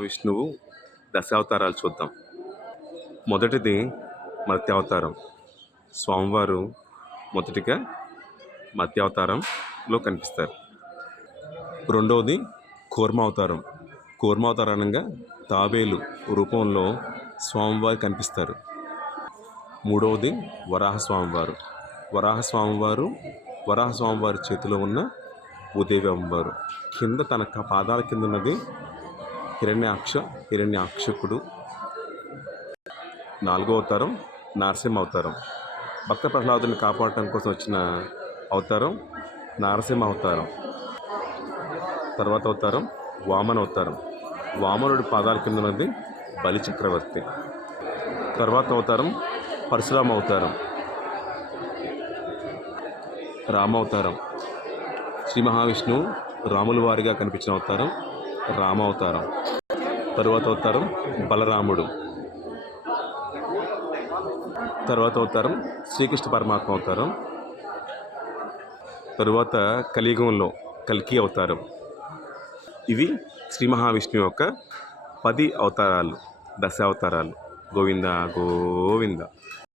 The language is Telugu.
విష్ణువు దశావతారాలు చూద్దాం. మొదటిది మత్యావతారం. స్వామివారు మొదటిగా మత్యావతారంలో కనిపిస్తారు. రెండవది కూర్మావతారం. కూర్మావతారణంగా తాబేలు రూపంలో స్వామివారు కనిపిస్తారు. మూడవది వరాహ స్వామివారు వరాహ స్వామివారు వరాహ స్వామివారి చేతిలో ఉన్న భూదేవి అమ్మవారు కింద తన క- పాదాల కింద ఉన్నది హిరణ్యాక్ష హిరణ్యాక్షకుడు. నాలుగో అవతారం నరసింహ అవతారం. భక్త ప్రహ్లాదుని కాపాడటం కోసం వచ్చిన అవతారం నరసింహ అవతారం. తర్వాత అవతారం వామన అవతారం. వామనుడి పాదాల కింద ఉన్నది బలి చక్రవర్తి. తర్వాత అవతారం పరశురామ అవతారం. రామ అవతారం. శ్రీ మహావిష్ణువు రాముల వారిగా కనిపించిన అవతారం. రామావతారం. తరువాత అవతారం బలరాముడు. తర్వాత అవతారం శ్రీకృష్ణ పరమాత్మ అవతారం తరువాత కలియుగంలో కల్కి అవతారం. ఇవి శ్రీ మహావిష్ణువు యొక్క పది అవతారాలు దశావతారాలు. గోవింద గోవింద.